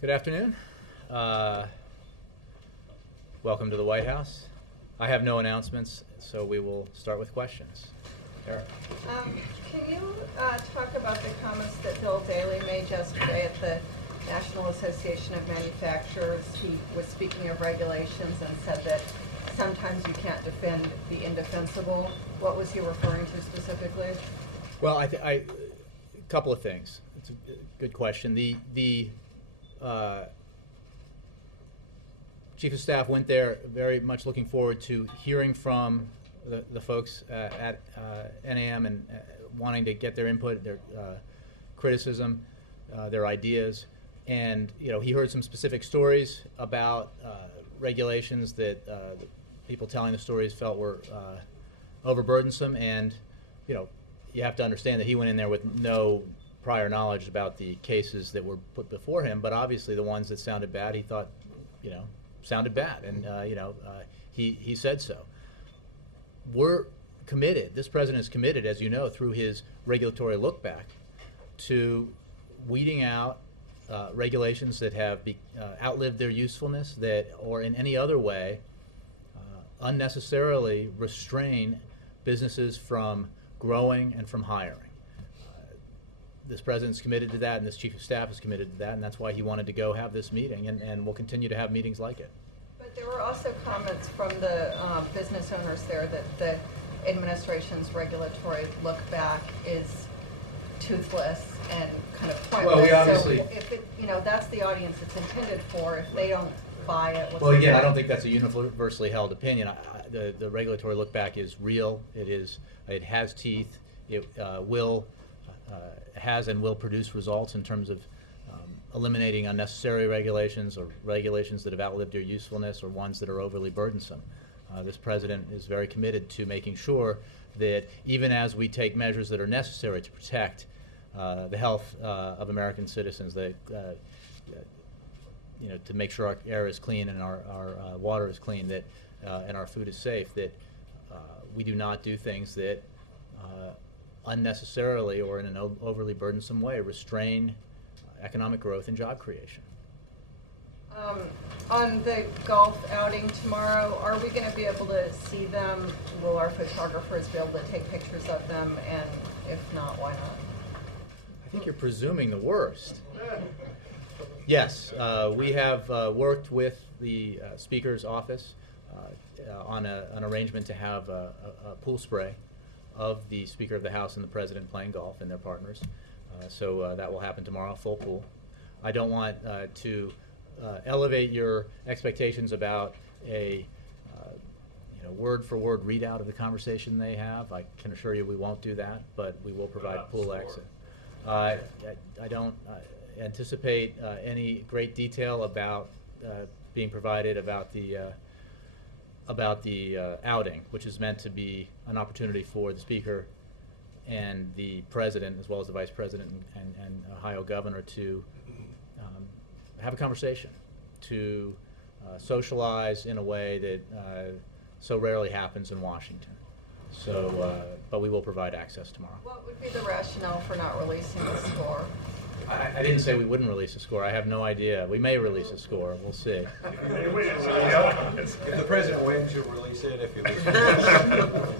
Good afternoon. Welcome to the White House. I have no announcements, so we will start with questions. Eric. Can you talk about the comments that Bill Daley made yesterday at the National Association of Manufacturers? He was speaking of regulations and said that sometimes you can't defend the indefensible. What was he referring to specifically? Well, a couple of things. It's a good question. The Chief of Staff went there very much looking forward to hearing from the folks at NAM and wanting to get their input, their criticism, their ideas. And he heard some specific stories about regulations that the people telling the stories felt were overburdensome. And you have to understand that he went in there with no prior knowledge about the cases that were put before him, but obviously the ones that sounded bad, he thought, sounded bad, and he said so. We're committed. This president is committed, as you know, through his regulatory look back, to weeding out regulations that have outlived their usefulness, or in any other way unnecessarily restrain businesses from growing and from hiring. This president's committed to that, and this chief of staff is committed to that, and that's why he wanted to go have this meeting, and we'll continue to have meetings like it. But there were also comments from the business owners there that the administration's regulatory look back is toothless and kind of pointless. Well, we obviously, so if it, that's the audience it's intended for. If they don't buy it, what's well, again, the I don't think that's a universally held opinion. The regulatory look back is real. It has teeth. It has and will produce results in terms of eliminating unnecessary regulations or regulations that have outlived their usefulness or ones that are overly burdensome. This president is very committed to making sure that even as we take measures that are necessary to protect the health of American citizens, to make sure our air is clean and our water is clean, and our food is safe, that we do not do things that unnecessarily or in an overly burdensome way restrain economic growth and job creation. On the golf outing tomorrow, are we going to be able to see them? Will our photographers be able to take pictures of them? And if not, why not? I think you're presuming the worst. Yes, we have worked with the Speaker's office on an arrangement to have a pool spray of the Speaker of the House and the President playing golf and their partners. So that will happen tomorrow, full pool. I don't want to elevate your expectations about a word-for-word readout of the conversation they have. I can assure you we won't do that, but we will provide pool exit. I don't anticipate any great detail about being provided about the outing, which is meant to be an opportunity for the Speaker and the President, as well as the Vice President and Ohio Governor, to have a conversation, to socialize in a way that so rarely happens in Washington. So, but we will provide access tomorrow. What would be the rationale for not releasing the score? I didn't say we wouldn't release a score. I have no idea. We may release a score. We'll see. If the president wins, you'll release it. If you lose,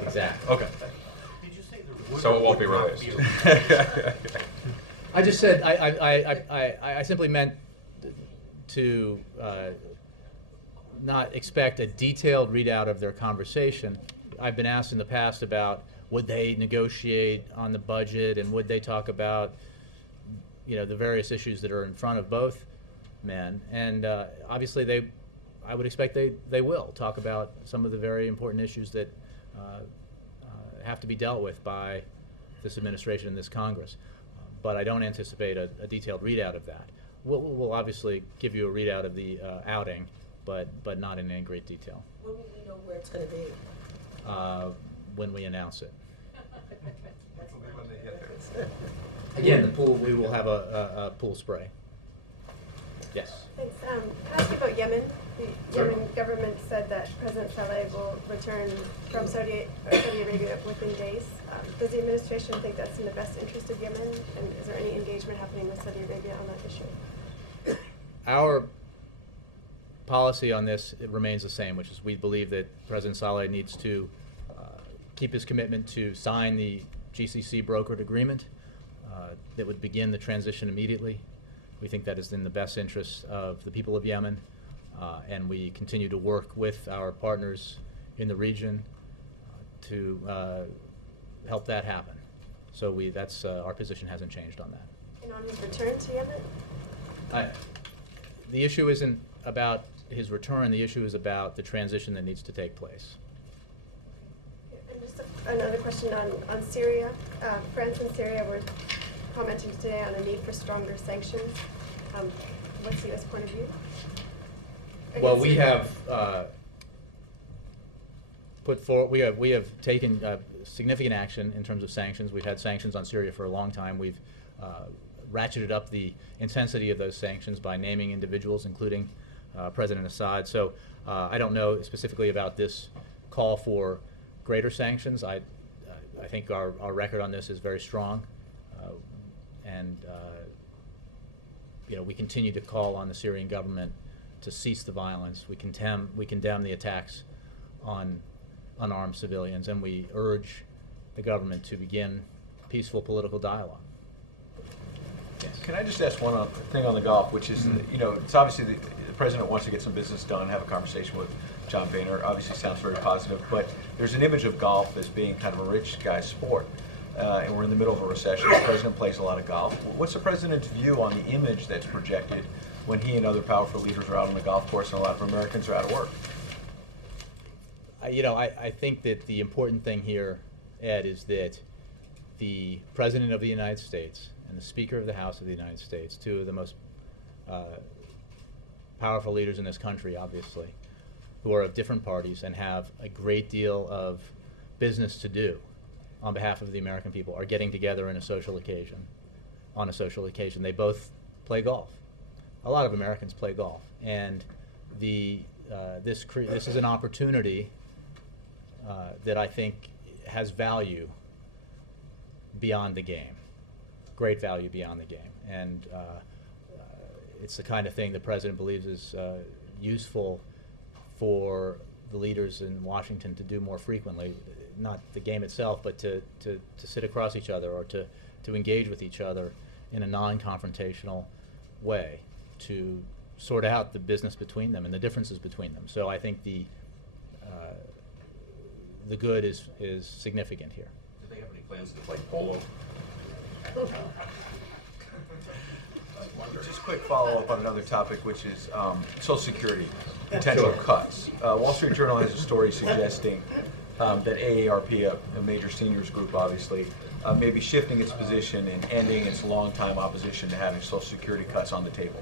Exactly. Okay. Did you say there would So or it won't be would not released. I just said I simply meant to not expect a detailed readout of their conversation. I've been asked in the past about would they negotiate on the budget and would they talk about the various issues that are in front of both men, and obviously I would expect they will talk about some of the very important issues that have to be dealt with by this administration and this Congress. But I don't anticipate a detailed readout of that. We'll obviously give you a readout of the outing, but not in any great detail. When will we know where it's going to be? When we announce it. when they get there. Again, the pool, we will have a pool spray. Yes. Thanks. Can I ask you about Yemen? The Yemen government said that President Saleh will return from Saudi Arabia within days. Does the administration think that's in the best interest of Yemen? And is there any engagement happening with Saudi Arabia on that issue? our policy on this, it remains the same, which is we believe that President Saleh needs to keep his commitment to sign the GCC brokered agreement that would begin the transition immediately. We think that is in the best interest of the people of Yemen, and we continue to work with our partners in the region to help that happen. So that's our position hasn't changed on that. And on his return to Yemen? The issue isn't about his return. The issue is about the transition that needs to take place. And just another question on Syria. France and Syria were commenting today on a need for stronger sanctions. What's the U.S. point of view? Well, against we Syria? have put forward. We have taken significant action in terms of sanctions. We've had sanctions on Syria for a long time. We've ratcheted up the intensity of those sanctions by naming individuals, including President Assad. So I don't know specifically about this call for greater sanctions. I think our record on this is very strong, and we continue to call on the Syrian government to cease the violence. We condemn the attacks on unarmed civilians, and we urge the government to begin peaceful political dialogue. Yes. Can I just ask one thing on the Gulf, which is, it's obviously the president wants to get some business done, have a conversation with John Boehner. Obviously sounds very positive, but there's an image of golf as being kind of a rich guy's sport. And we're in the middle of a recession. The president plays a lot of golf. What's the president's view on the image that's projected when he and other powerful leaders are out on the golf course and a lot of Americans are out of work? I think that the important thing here, Ed, is that the President of the United States and the Speaker of the House of the United States, two of the most powerful leaders in this country, obviously, who are of different parties and have a great deal of business to do on behalf of the American people, are getting together on a social occasion. They both play golf. A lot of Americans play golf, and this is an opportunity that I think has value beyond the game, great value beyond the game, and it's the kind of thing the president believes is useful for the leaders in Washington to do more frequently. Not the game itself, but to sit across each other or to engage with each other in a non-confrontational way, to sort out the business between them and the differences between them. So I think the good is significant here. Do they have any plans to play polo? Just quick follow-up on another topic, which is Social Security potential cuts. Wall Street Journal has a story suggesting that AARP, a major seniors group, obviously, may be shifting its position and ending its long-time opposition to having Social Security cuts on the table.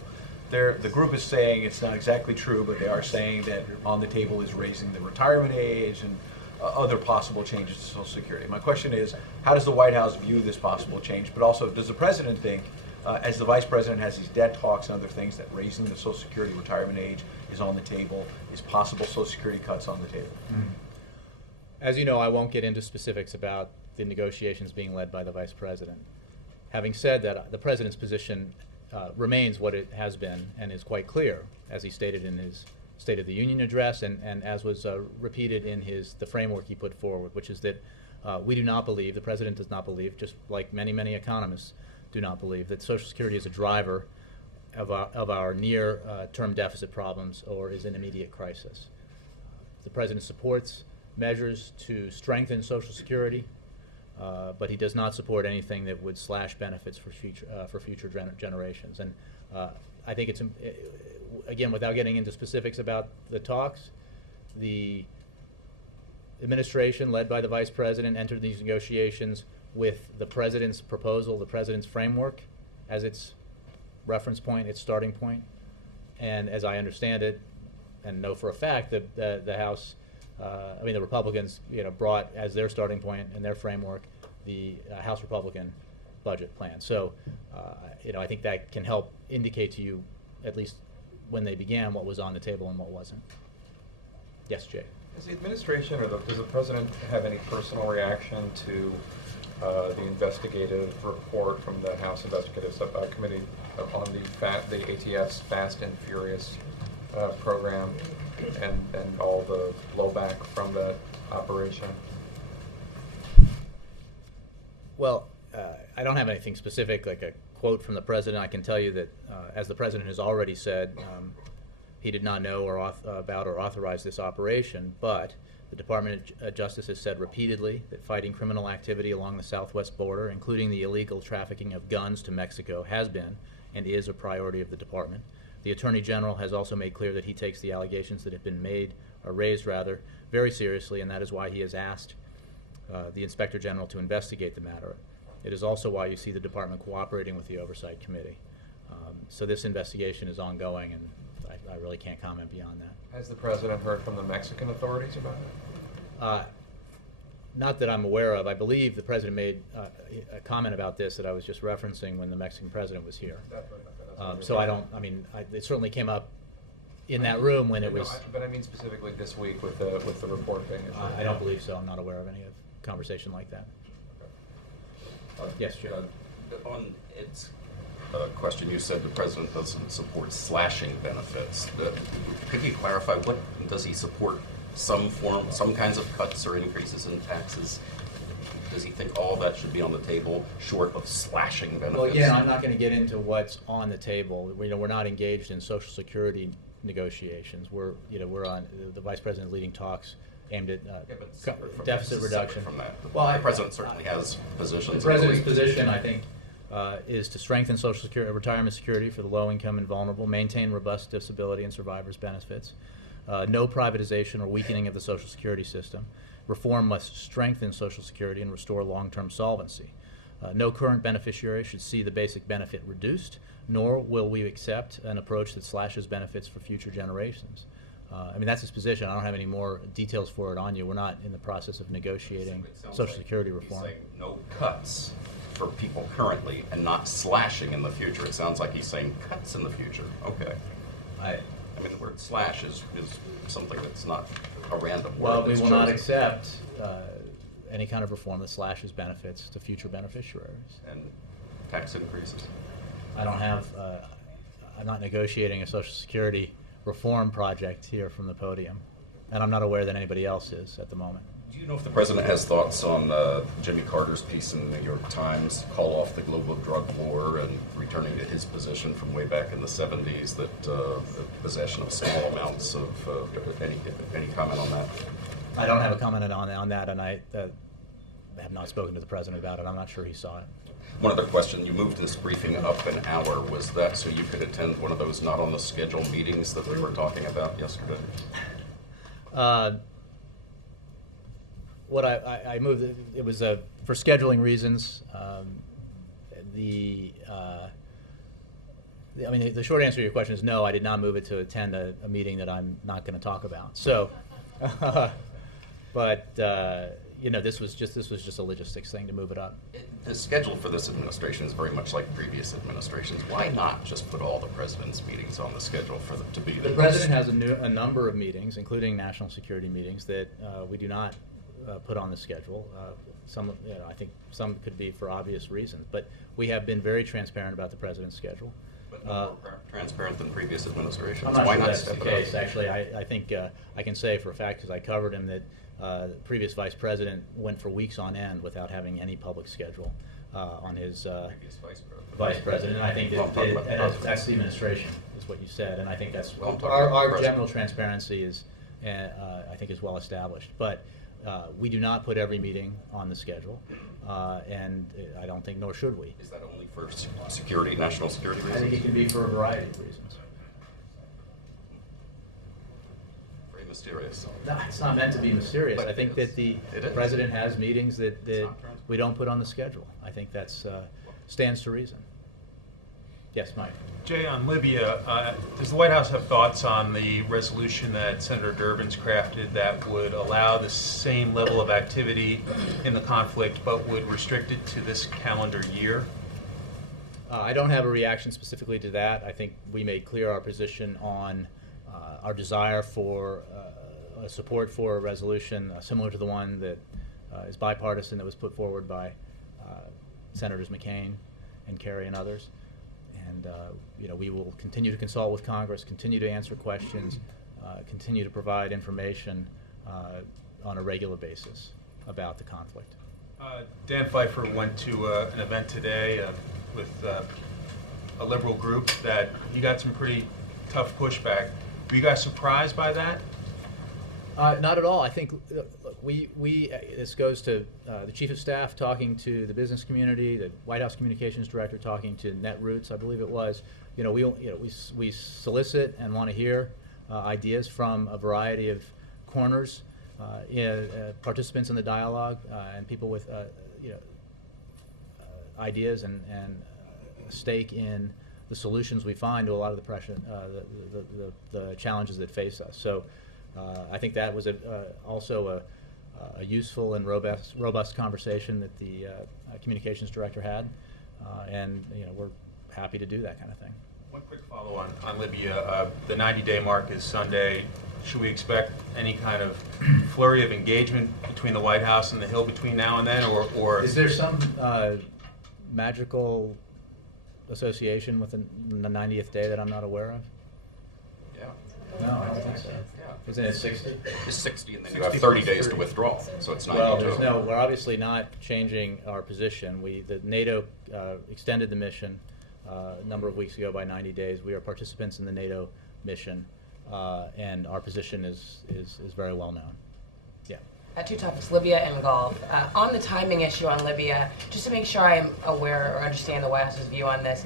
The group is saying it's not exactly true, but they are saying that on the table is raising the retirement age and other possible changes to Social Security. My question is, how does the White House view this possible change? But also, does the president think, as the vice president has these debt talks and other things, that raising the Social Security retirement age is on the table? Is possible Social Security cuts on the table? As you know, I won't get into specifics about the negotiations being led by the vice president. Having said that, the president's position remains what it has been and is quite clear, as he stated in his State of the Union address and as was repeated in the framework he put forward, which is that we do not believe, the president does not believe, just like many economists do not believe, that Social Security is a driver of our near-term deficit problems or is an immediate crisis. The president supports measures to strengthen Social Security, but he does not support anything that would slash benefits for future generations. And I think it's, again, without getting into specifics about the talks, the administration led by the vice president entered these negotiations with the president's proposal, the president's framework as its reference point, its starting point. And as I understand it, and know for a fact that the House, the Republicans, brought as their starting point and their framework the House Republican budget plan. So, I think that can help indicate to you, at least when they began, what was on the table and what wasn't. Yes, Jay. Does the administration or does the president have any personal reaction to the investigative report from the House Investigative Subcommittee on the ATF's Fast and Furious program and all the blowback from that operation? Well, I don't have anything specific, like a quote from the president. I can tell you that, as the president has already said, he did not know about or authorize this operation, but the Department of Justice has said repeatedly that fighting criminal activity along the southwest border, including the illegal trafficking of guns to Mexico, has been and is a priority of the department. The Attorney General has also made clear that he takes the allegations that have been raised very seriously, and that is why he has asked the Inspector General to investigate the matter. It is also why you see the department cooperating with the Oversight Committee. So this investigation is ongoing, and I really can't comment beyond that. Has the president heard from the Mexican authorities about it? Not that I'm aware of. I believe the president made a comment about this that I was just referencing when the Mexican president was here. So it certainly came up in that room when it was. But I mean specifically this week with the report being issued. I don't believe so. I'm not aware of any conversation like that. Yes, Jim. On its question, you said the president doesn't support slashing benefits. Could you clarify, what does he support? Some kinds of cuts or increases in taxes? Does he think all of that should be on the table, short of slashing benefits? Well, yeah, I'm not going to get into what's on the table. We're not engaged in Social Security negotiations. We're on the vice president leading talks aimed at deficit reduction. From that, well, the president certainly has positions. The president's position, I think, is to strengthen Social Security, retirement security for the low-income and vulnerable, maintain robust disability and survivors' benefits, no privatization or weakening of the Social Security system. Reform must strengthen Social Security and restore long-term solvency. No current beneficiary should see the basic benefit reduced, nor will we accept an approach that slashes benefits for future generations. That's his position. I don't have any more details for it on you. We're not in the process of negotiating Social Security reform. He's saying no cuts for people currently and not slashing in the future. It sounds like he's saying cuts in the future. Okay. The word slash is something that's not a random word. Well, we will not accept any kind of reform that slashes benefits to future beneficiaries. And tax increases? I don't have, I'm not negotiating a Social Security reform project here from the podium, and I'm not aware that anybody else is at the moment. Do you know if the president has thoughts on Jimmy Carter's piece in the New York Times, call off the global drug war and returning to his position from way back in the 70s, that the possession of small amounts of, any comment on that? I don't have a comment on that, and I have not spoken to the president about it. I'm not sure he saw it. One other question, you moved this briefing up an hour. Was that so you could attend one of those not on the schedule meetings that we were talking about yesterday? What I moved, it was for scheduling reasons. The short answer to your question is no, I did not move it to attend a meeting that I'm not going to talk about. So, this was just a logistics thing to move it up. The schedule for this administration is very much like previous administrations. Why not just put all the president's meetings on the schedule for them to be there? The president has a number of meetings, including national security meetings, that we do not put on the schedule. I think some could be for obvious reasons, but we have been very transparent about the president's schedule. But more transparent than previous administrations. I'm not Why sure not that's step the it up? case. Actually, I think I can say for a fact, because I covered him, that the previous vice president went for weeks on end without having any public schedule on his Previous vice president. And I think Well, I'm talking about that's the administration, is what you said, and I think that's Well, I'm talking about our president. general transparency is, I think, is well established. But we do not put every meeting on the schedule, and I don't think, nor should we. Is that only for security, national security I think reasons? it can be for a variety of reasons. Very mysterious. No, it's not meant to be mysterious. But I think it that is. the It is. president has meetings that It's not transparent. we don't put on the schedule. I think that's stands to reason. Yes, Mike. Jay, on Libya, does the White House have thoughts on the resolution that Senator Durbin's crafted that would allow the same level of activity in the conflict but would restrict it to this calendar year? I don't have a reaction specifically to that. I think we made clear our position on our desire for support for a resolution similar to the one that is bipartisan that was put forward by Senators McCain and Kerry and others. And we will continue to consult with Congress, continue to answer questions, continue to provide information on a regular basis about the conflict. Dan Pfeiffer went to an event today with a liberal group that he got some pretty tough pushback. Were you guys surprised by that? Not at all. I think this goes to the Chief of Staff talking to the business community, the White House Communications Director talking to Netroots, I believe it was. We solicit and want to hear ideas from a variety of corners, participants in the dialogue, and people with ideas and a stake in the solutions we find to a lot of the pressure, the challenges that face us. So I think that was also a useful and robust conversation that the communications director had, and we're happy to do that kind of thing. One quick follow on Libya. The 90-day mark is Sunday. Should we expect any kind of flurry of engagement between the White House and the Hill between now and then, or is there some magical association with the 90th day that I'm not aware of? Yeah. No, I don't think so. Yeah. Isn't it 60? It's 60, and then you have 30 days to withdraw, so it's 90 Well, total. we're obviously not changing our position. The NATO extended the mission a number of weeks ago by 90 days. We are participants in the NATO mission, and our position is very well known. Yeah. Two topics, Libya and Gulf. On the timing issue on Libya, just to make sure I'm aware or understand the White House's view on this,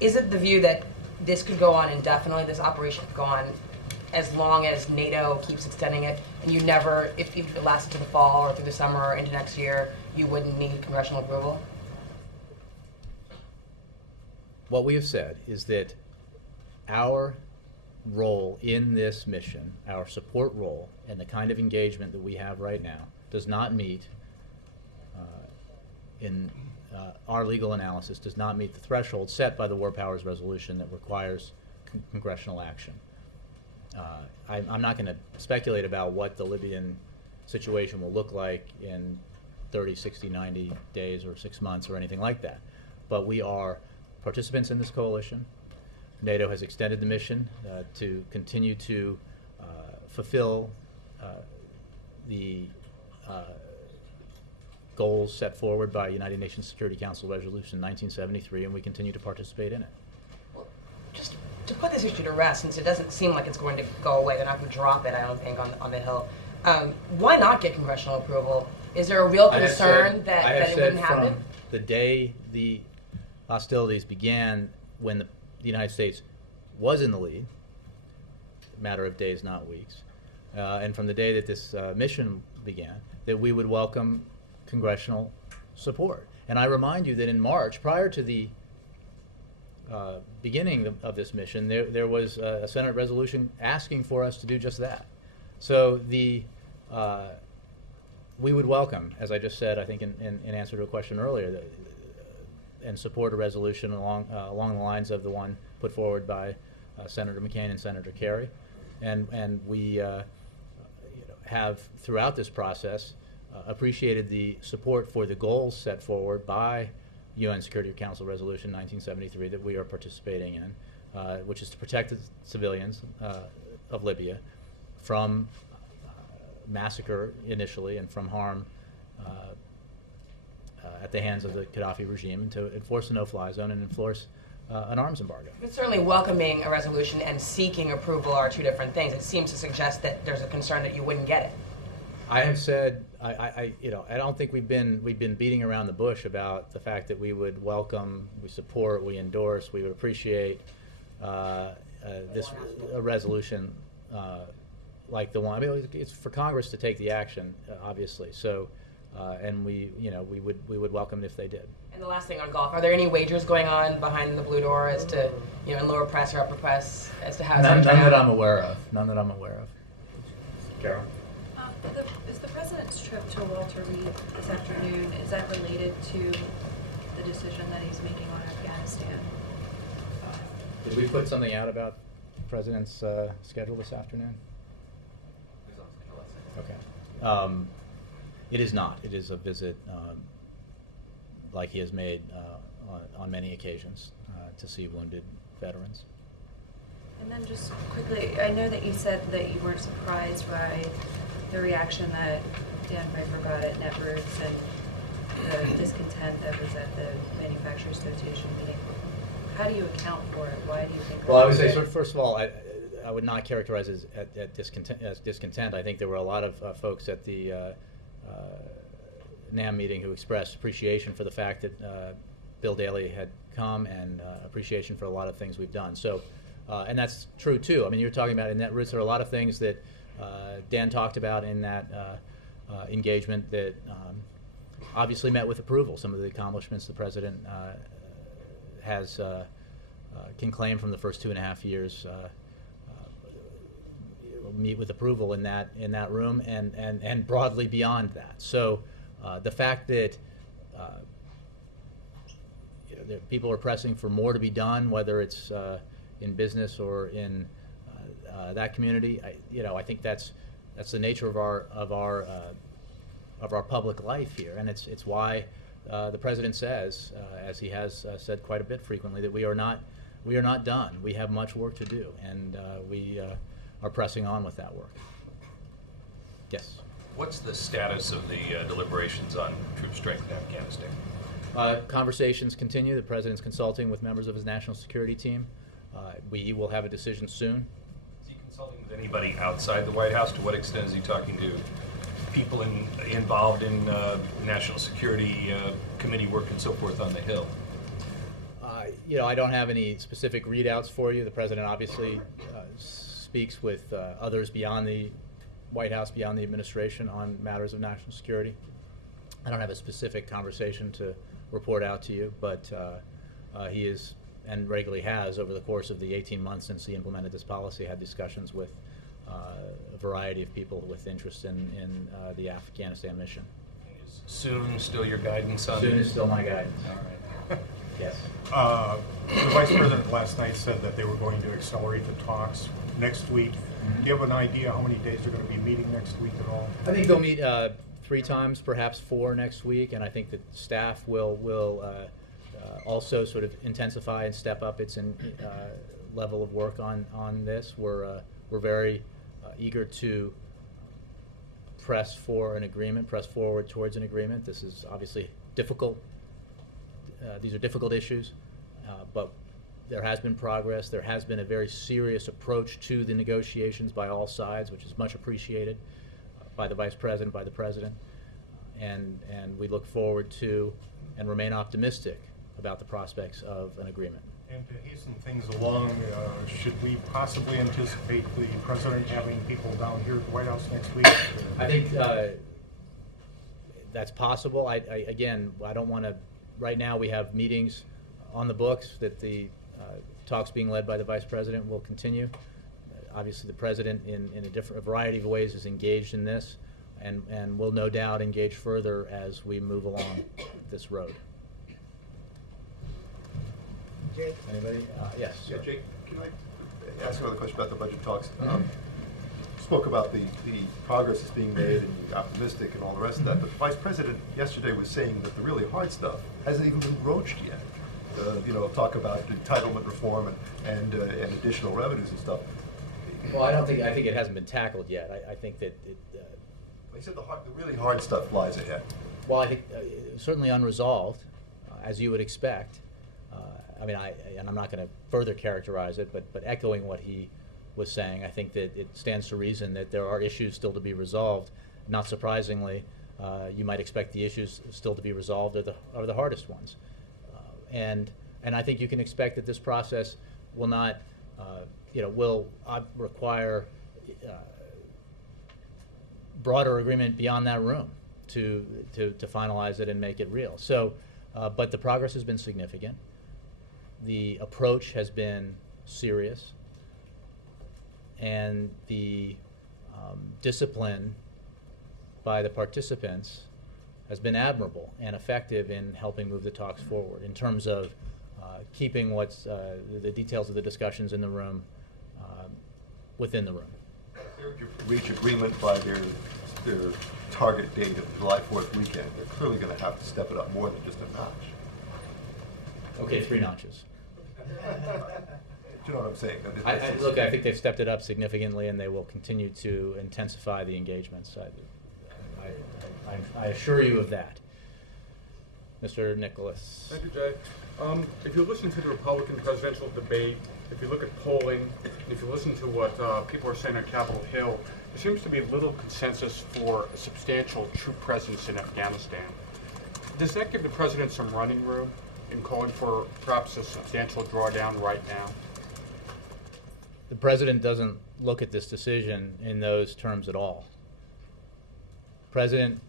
is it the view that this could go on indefinitely, this operation could go on as long as NATO keeps extending it, and you never, if it lasted to the fall or through the summer or into next year, you wouldn't need congressional approval? What we have said is that our role in this mission, our support role, and the kind of engagement that we have right now does not meet, our legal analysis does not meet the threshold set by the War Powers Resolution that requires congressional action. I'm not going to speculate about what the Libyan situation will look like in 30, 60, 90 days or 6 months or anything like that. But we are participants in this coalition. NATO has extended the mission to continue to fulfill the goals set forward by United Nations Security Council Resolution 1973, and we continue to participate in it. Well, just to put this issue to rest, since it doesn't seem like it's going to go away, they're not going to drop it, I don't think, on the Hill. Why not get congressional approval? Is there a real concern that it wouldn't happen? From the day the hostilities began, when the United States was in the lead, a matter of days, not weeks, and from the day that this mission began, that we would welcome congressional support. And I remind you that in March, prior to the beginning of this mission, there was a Senate resolution asking for us to do just that. So we would welcome, as I just said, I think in answer to a question earlier, and support a resolution along the lines of the one put forward by Senator McCain and Senator Kerry, and we have throughout this process appreciated the support for the goals set forward by UN Security Council Resolution 1973 that we are participating in, which is to protect the civilians of Libya from massacre initially and from harm at the hands of the Gaddafi regime, and to enforce a no-fly zone and enforce an arms embargo. But certainly welcoming a resolution and seeking approval are two different things. It seems to suggest that there's a concern that you wouldn't get it. I have said, I don't think we've been beating around the bush about the fact that we would welcome, we support, we endorse, we would appreciate this a resolution like the one. I mean, it's for Congress to take the action, obviously. So, and we would welcome it if they did. And the last thing on golf, are there any wagers going on behind the blue door as to, in lower press or upper press as to how it's None going to turn that out? I'm aware of. None that I'm aware of. Carol? Is the President's trip to Walter Reed this afternoon, is that related to the decision that he's making on Afghanistan? Did we put something out about the President's schedule this afternoon? Okay. It is not. It is a visit like he has made on many occasions to see wounded veterans. And then just quickly, I know that you said that you weren't surprised by the reaction that Dan Piper got at Netroots and the discontent that was at the Manufacturers Association meeting. How do you account for it? Why do you think? Well, I would say, first of all, I would not characterize it as discontent. I think there were a lot of folks at the NAM meeting who expressed appreciation for the fact that Bill Daley had come and appreciation for a lot of things we've done. So, and that's true too. I mean, you're talking about in Netroots, there are a lot of things that Dan talked about in that engagement that obviously met with approval. Some of the accomplishments the president can claim from the first 2.5 years meet with approval in that room and broadly beyond that. So the fact that people are pressing for more to be done, whether it's in business or in that community, I think that's the nature of our public life here, and it's why the president says, as he has said quite a bit frequently, that we are not done. We have much work to do, and we are pressing on with that work. Yes. What's the status of the deliberations on troop strength in Afghanistan? Conversations continue. The president's consulting with members of his national security team. We will have a decision soon. Is he consulting with anybody outside the White House? To what extent is he talking to people involved in national security committee work and so forth on the Hill? I don't have any specific readouts for you. The president obviously speaks with others beyond the White House, beyond the administration on matters of national security. I don't have a specific conversation to report out to you, but he is, and regularly has over the course of the 18 months since he implemented this policy, had discussions with a variety of people with interest in the Afghanistan mission. Is soon still your guidance on? Soon is still my guidance. All right. Yes. The Vice President last night said that they were going to accelerate the talks next week. Do you have an idea how many days they're going to be meeting next week at all? I think they'll meet 3 times, perhaps 4 next week, and I think that staff will also sort of intensify and step up its level of work on this. We're very eager to press for an agreement, press forward towards an agreement. This is obviously difficult. These are difficult issues, but there has been progress. There has been a very serious approach to the negotiations by all sides, which is much appreciated by the Vice President, by the President, and we look forward to and remain optimistic about the prospects of an agreement. And to hasten things along, should we possibly anticipate the President having people down here at the White House next week? I think that's possible. Again, I don't want to. Right now, we have meetings on the books that the talks being led by the Vice President will continue. Obviously, the President, in a variety of ways, is engaged in this, and will no doubt engage further as we move along this road. Jake? Anybody? Yes. Yeah, Jake, can I ask another question about the budget talks? Spoke about the progress that's being made and you're optimistic and all the rest of that, but the Vice President yesterday was saying that the really hard stuff hasn't even been broached yet. Talk about entitlement reform and additional revenues and stuff. Well, I think it hasn't been tackled yet. I think that it. He said the really hard stuff lies ahead. Well, I think certainly unresolved, as you would expect. And I'm not going to further characterize it, but echoing what he was saying, I think that it stands to reason that there are issues still to be resolved. Not surprisingly, you might expect the issues still to be resolved are the hardest ones. And I think you can expect that this process will not, will require broader agreement beyond that room to finalize it and make it real. So, but the progress has been significant. The approach has been serious, and the discipline by the participants has been admirable and effective in helping move the talks forward in terms of keeping what's the details of the discussions in the room within the room. If you reach agreement by their target date of July 4th weekend, they're clearly going to have to step it up more than just a notch. Okay, 3 notches. Do you know what I'm saying? Look, I think they've stepped it up significantly, and they will continue to intensify the engagements. I assure you of that. Mr. Nicholas. Thank you, Jay. If you listen to the Republican presidential debate, if you look at polling, if you listen to what people are saying on Capitol Hill, there seems to be little consensus for a substantial troop presence in Afghanistan. Does that give the president some running room in calling for perhaps a substantial drawdown right now? The president doesn't look at this decision in those terms at all. The president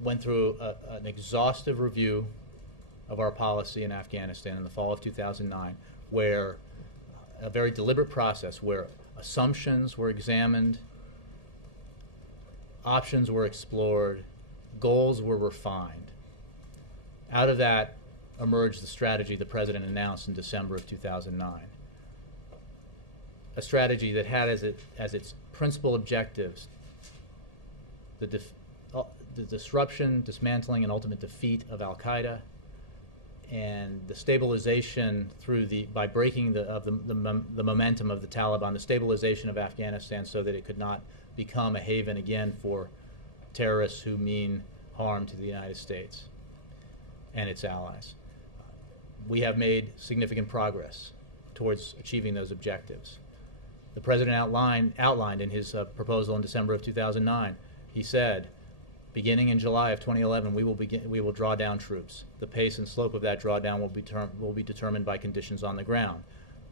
went through an exhaustive review of our policy in Afghanistan in the fall of 2009, where a very deliberate process where assumptions were examined, options were explored, goals were refined. Out of that emerged the strategy the president announced in December of 2009. A strategy that had as its principal objectives the disruption, dismantling, and ultimate defeat of Al-Qaeda, and the stabilization by breaking the momentum of the Taliban, the stabilization of Afghanistan so that it could not become a haven again for terrorists who mean harm to the United States and its allies. We have made significant progress towards achieving those objectives. The president outlined in his proposal in December of 2009, he said, beginning in July of 2011, we will draw down troops. The pace and slope of that drawdown will be determined by conditions on the ground,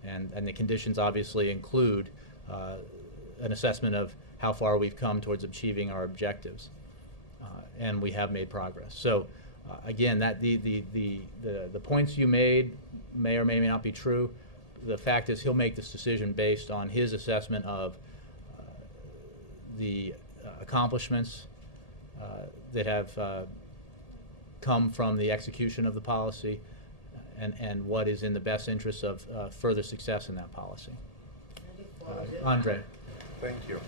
and the conditions obviously include an assessment of how far we've come towards achieving our objectives, and we have made progress. So, again, that the points you made may or may not be true. The fact is, he'll make this decision based on his assessment of the accomplishments that have come from the execution of the policy, and what is in the best interest of further success in that policy. Andre. Thank you.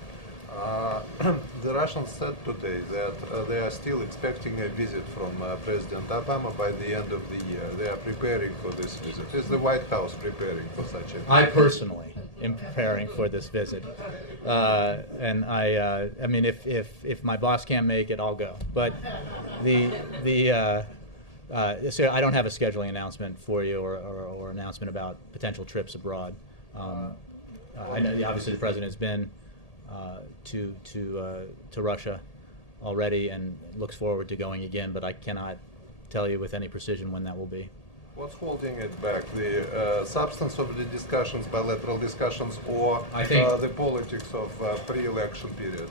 The Russians said today that they are still expecting a visit from President Obama by the end of the year. They are preparing for this visit. Is the White House preparing for such a visit? I personally am preparing for this visit, and I mean, if my boss can't make it, I'll go. But so I don't have a scheduling announcement for you or announcement about potential trips abroad. I know obviously the president has been to Russia already and looks forward to going again, but I cannot tell you with any precision when that will be. What's holding it back? The substance of the discussions, bilateral discussions, or the politics of pre-election period?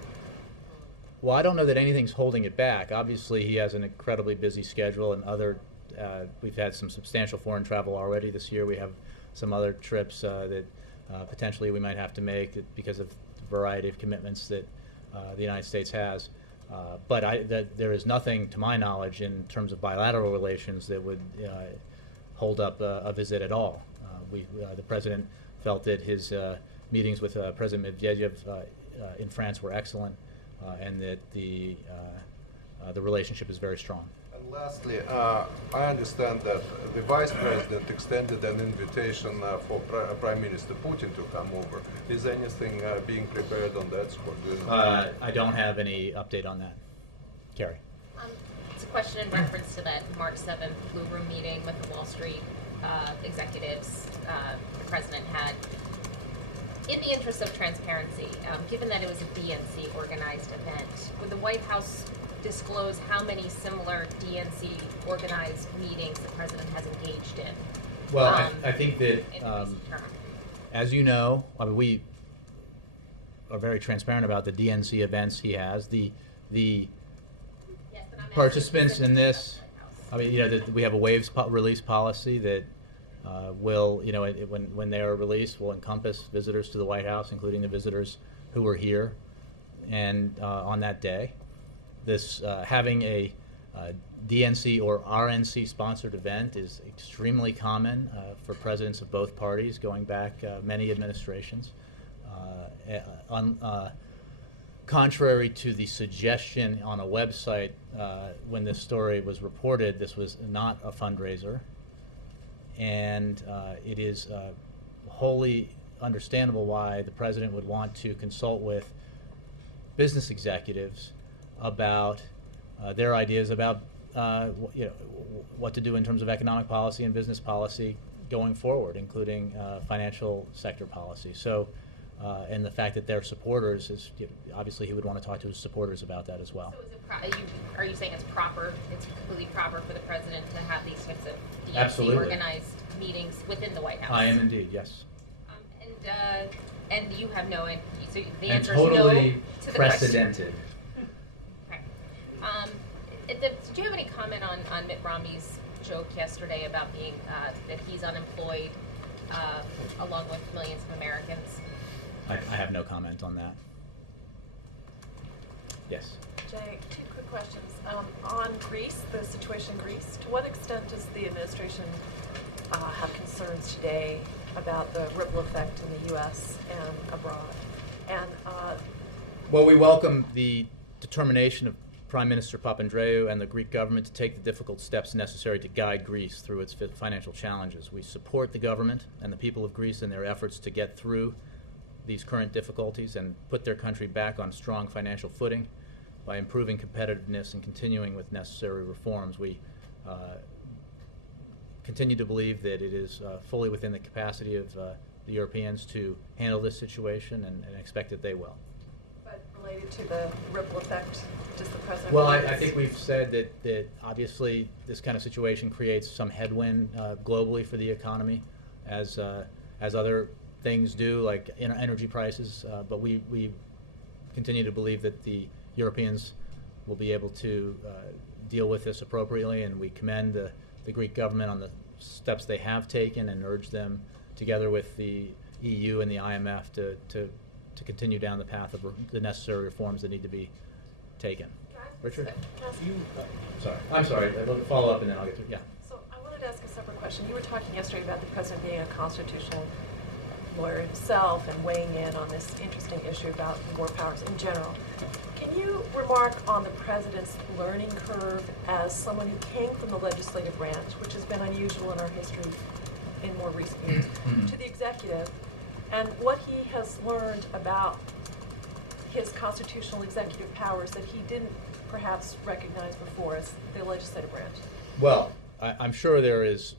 Well, I don't know that anything's holding it back. Obviously, he has an incredibly busy schedule, and we've had some substantial foreign travel already this year. We have some other trips that potentially we might have to make because of the variety of commitments that the United States has. But there is nothing, to my knowledge, in terms of bilateral relations that would hold up a visit at all. The president felt that his meetings with President Medvedev in France were excellent, and that the relationship is very strong. And lastly, I understand that the Vice President extended an invitation for Prime Minister Putin to come over. Is anything being prepared on that score? Do you know? I don't have any update on that. Carrie. It's a question in reference to that March 7th Blue Room meeting with the Wall Street executives the president had. In the interest of transparency, given that it was a DNC organized event, would the White House disclose how many similar DNC organized meetings the president has engaged in? Well, I think that, as you know, I mean, we are very transparent about the DNC events he has. The participants in this, I mean, you know, we have a waves release policy that will, you know, when they are released, will encompass visitors to the White House, including the visitors who were here and on that day. This having a DNC or RNC sponsored event is extremely common for presidents of both parties going back many administrations. Contrary to the suggestion on a website when this story was reported, this was not a fundraiser. and it is wholly understandable why the president would want to consult with business executives about their ideas about what to do in terms of economic policy and business policy going forward, including financial sector policy. So, and the fact that they're supporters is obviously he would want to talk to his supporters about that as well. So is it are you saying it's proper? It's completely proper for the president to have these types of DNC Absolutely. organized meetings within the White House? I am indeed, yes. And you have no, so the And answer totally is no to the question. precedented. Okay. Do you have any comment on Mitt Romney's joke yesterday about being that he's unemployed along with millions of Americans? I have no comment on that. Yes. Jay, two quick questions. On Greece, the situation in Greece, to what extent does the administration have concerns today about the ripple effect in the U.S. and abroad? And Well, we welcome the determination of Prime Minister Papandreou and the Greek government to take the difficult steps necessary to guide Greece through its financial challenges. We support the government and the people of Greece in their efforts to get through these current difficulties and put their country back on strong financial footing by improving competitiveness and continuing with necessary reforms. We continue to believe that it is fully within the capacity of the Europeans to handle this situation and expect that they will. but related to the ripple effect, does the president? Well, believe I it's- think we've said that obviously this kind of situation creates some headwind globally for the economy, as other things do, like energy prices. But we continue to believe that the Europeans will be able to deal with this appropriately, and we commend the Greek government on the steps they have taken and urge them, together with the EU and the IMF, to continue down the path of the necessary reforms that need to be taken. Richard? Sorry. I'm sorry. I'll follow up and then I'll get through. Yeah. So I wanted to ask a separate question. You were talking yesterday about the president being a constitutional lawyer himself and weighing in on this interesting issue about war powers in general. Can you remark on the president's learning curve as someone who came from the legislative branch, which has been unusual in our history in more recent years, to the executive, and what he has learned about his constitutional executive powers that he didn't perhaps recognize before as the legislative branch? Well, I'm sure there is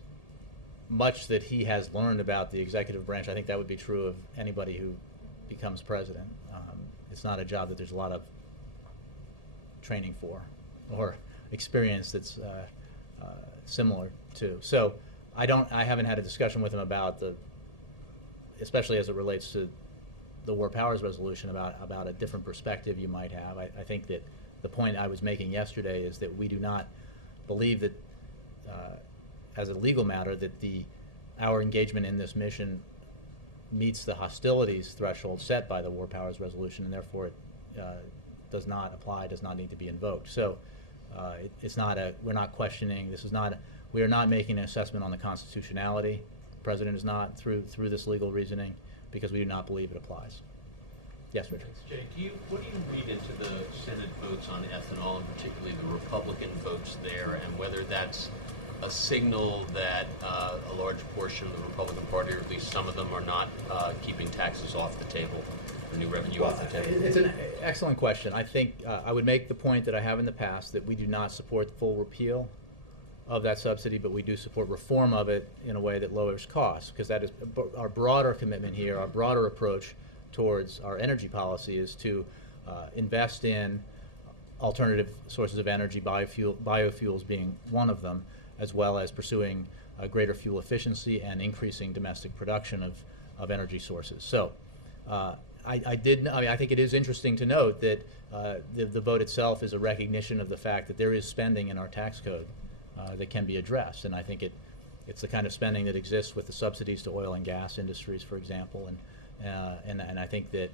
much that he has learned about the executive branch. I think that would be true of anybody who becomes president. It's not a job that there's a lot of training for or experience that's similar to. So I haven't had a discussion with him about especially as it relates to the War Powers Resolution, about a different perspective you might have. I think that the point I was making yesterday is that we do not believe that, as a legal matter, that our engagement in this mission meets the hostilities threshold set by the War Powers Resolution, and therefore it does not apply, does not need to be invoked. So it's not we're not questioning, we are not making an assessment on the constitutionality. The President is not through this legal reasoning, because we do not believe it applies. Yes, Richard. Jay, what do you read into the Senate votes on ethanol, and particularly the Republican votes there, and whether that's a signal that a large portion of the Republican Party, or at least some of them, are not keeping taxes off the table, or new revenue off the table? It's an excellent question. I think I would make the point that I have in the past, that we do not support full repeal of that subsidy, but we do support reform of it in a way that lowers costs, because that is our broader commitment here. Our broader approach towards our energy policy is to invest in alternative sources of energy, biofuels being one of them, as well as pursuing greater fuel efficiency and increasing domestic production of energy sources. So I think it is interesting to note that the vote itself is a recognition of the fact that there is spending in our tax code that can be addressed, and I think it's the kind of spending that exists with the subsidies to oil and gas industries, for example, and I think that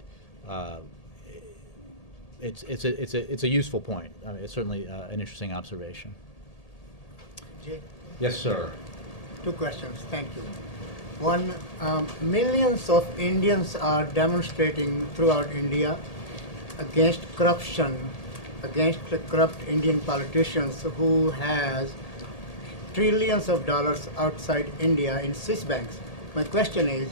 it's a useful point. I mean, it's certainly an interesting observation. Jay? Yes, sir. Two questions. Thank you. One, millions of Indians are demonstrating throughout India against corruption, against the corrupt Indian politicians who has trillions of dollars outside India in Swiss banks. My question is,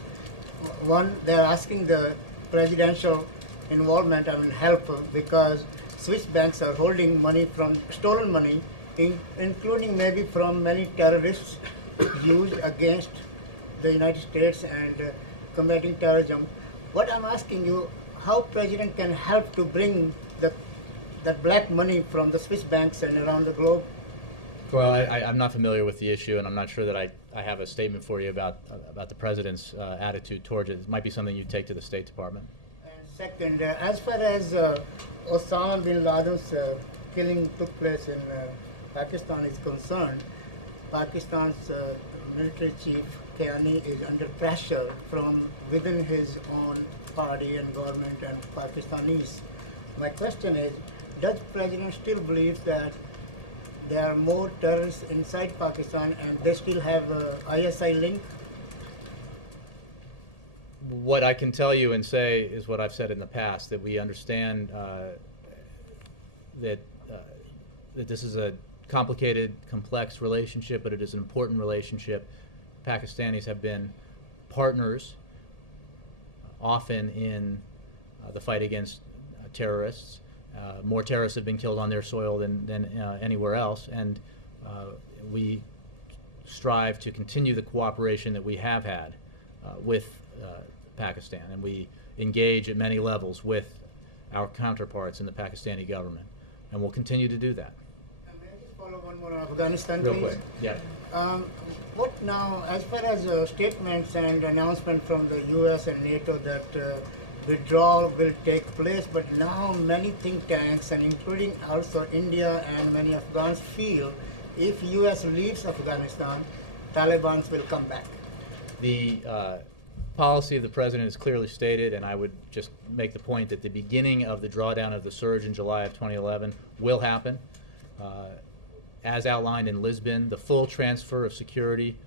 one, they're asking the presidential involvement, help, because Swiss banks are holding money from stolen money, including maybe from many terrorists used against the United States and combating terrorism. What I'm asking you, how President can help to bring that black money from the Swiss banks and around the globe? Well, I'm not familiar with the issue, and I'm not sure that I have a statement for you about the President's attitude towards it. It might be something you take to the State Department. And second, as far as Osama bin Laden's killing took place in Pakistan is concerned, Pakistan's military chief Kiani is under pressure from within his own party and government and Pakistanis. My question is, does the President still believe that there are more terrorists inside Pakistan and they still have ISI link? What I can tell you and say is what I've said in the past, that we understand that this is a complicated, complex relationship, but it is an important relationship. Pakistanis have been partners often in the fight against terrorists. More terrorists have been killed on their soil than anywhere else, and we strive to continue the cooperation that we have had with Pakistan, and we engage at many levels with our counterparts in the Pakistani government, and we'll continue to do that. May I just follow one more on Afghanistan, Real please? quick, yeah. What now, as far as statements and announcement from the U.S. and NATO that withdrawal will take place, but now many think tanks, and including also India and many Afghans, feel if U.S. leaves Afghanistan, Taliban will come back. The policy of the President is clearly stated, and I would just make the point that the beginning of the drawdown of the surge in July of 2011 will happen. As outlined in Lisbon, the full transfer of security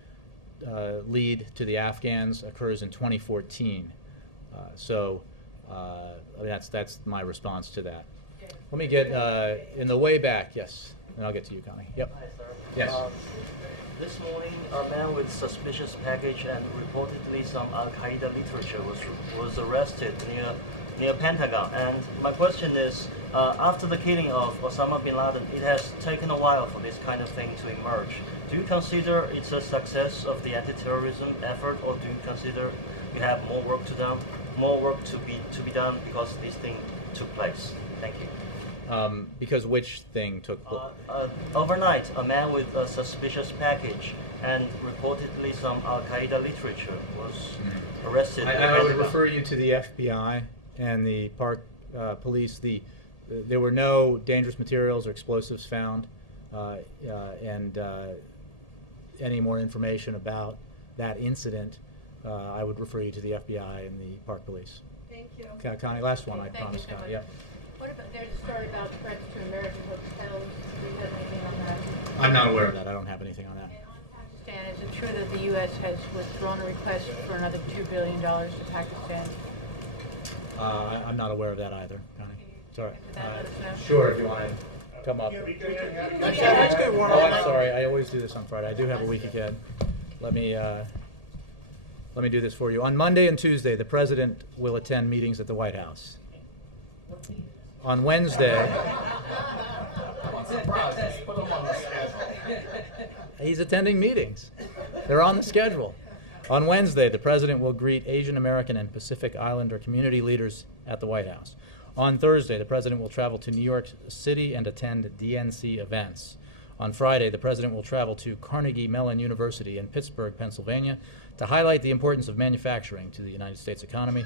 lead to the Afghans occurs in 2014. That's my response to that. Let me get in the way back, yes, and I'll get to you, Connie. Yep. Hi, sir. Yes. This morning, a man with suspicious package and reportedly some Al-Qaeda literature was arrested near Pentagon. And my question is, after the killing of Osama bin Laden, it has taken a while for this kind of thing to emerge. Do you consider it's a success of the anti-terrorism effort, or do you consider you have more work to be done because this thing took place? Thank you. Because which thing took place? Overnight, a man with a suspicious package and reportedly some Al-Qaeda literature was arrested. I would refer you to the FBI and the Park Police. There were no dangerous materials or explosives found, and any more information about that incident, I would refer you to the FBI and the Park Police. Thank you. Okay, Connie, last one, I Thank promise, you so Connie. much. Yep. What about, there's a story about threats to American hotels. Do you have anything on that? I'm not aware of that. I don't have anything on that. And on Pakistan, is it true that the U.S. has withdrawn a request for another $2 billion to Pakistan? I'm not aware of that either, Connie. Sorry. Let us know. Sure, if you want to come up. I'm sorry. I always do this on Friday. I do have a week ahead. Let me do this for you. On Monday and Tuesday, the President will attend meetings at the White House. On Wednesday, he's attending meetings. They're on the schedule. On Wednesday, the President will greet Asian American and Pacific Islander community leaders at the White House. On Thursday, the President will travel to New York City and attend DNC events. On Friday, the President will travel to Carnegie Mellon University in Pittsburgh, Pennsylvania, to highlight the importance of manufacturing to the United States economy,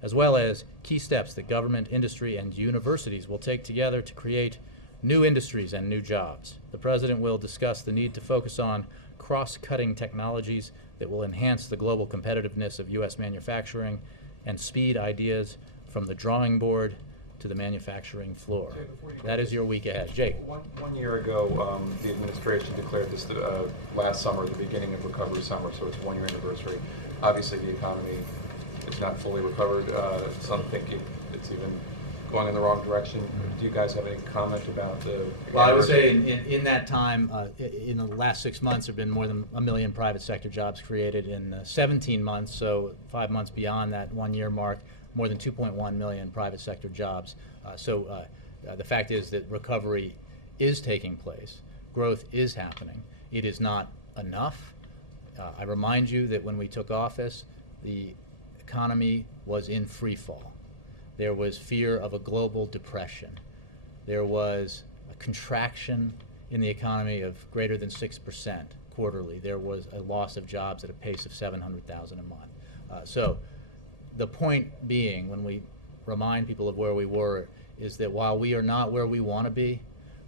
as well as key steps that government, industry, and universities will take together to create new industries and new jobs. The President will discuss the need to focus on cross-cutting technologies that will enhance the global competitiveness of U.S. manufacturing and speed ideas from the drawing board to the manufacturing floor. That is your week ahead. Jake. One year ago, the administration declared this last summer, the beginning of recovery summer, so it's a one-year anniversary. Obviously, the economy is not fully recovered. Some think it's even going in the wrong direction. Do you guys have any comment about the? Well, I would say in that time, in the last 6 months, there have been more than 1 million private sector jobs created. In 17 months, so 5 months beyond that 1 year mark, more than 2.1 million private sector jobs. The fact is that recovery is taking place. Growth is happening. It is not enough. I remind you that when we took office, the economy was in free fall. There was fear of a global depression. There was a contraction in the economy of greater than 6% quarterly. There was a loss of jobs at a pace of 700,000 a month. So the point being, when we remind people of where we were, is that while we are not where we want to be,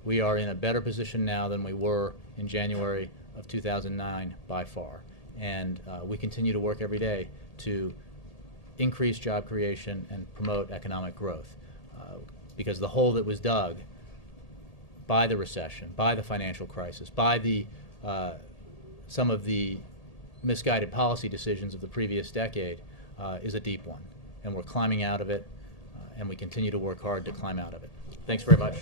we are in a better position now than we were in January of 2009 by far. And we continue to work every day to increase job creation and promote economic growth. Because the hole that was dug by the recession, by the financial crisis, by the some of the misguided policy decisions of the previous decade is a deep one. And we're climbing out of it, and we continue to work hard to climb out of it. Thanks very much.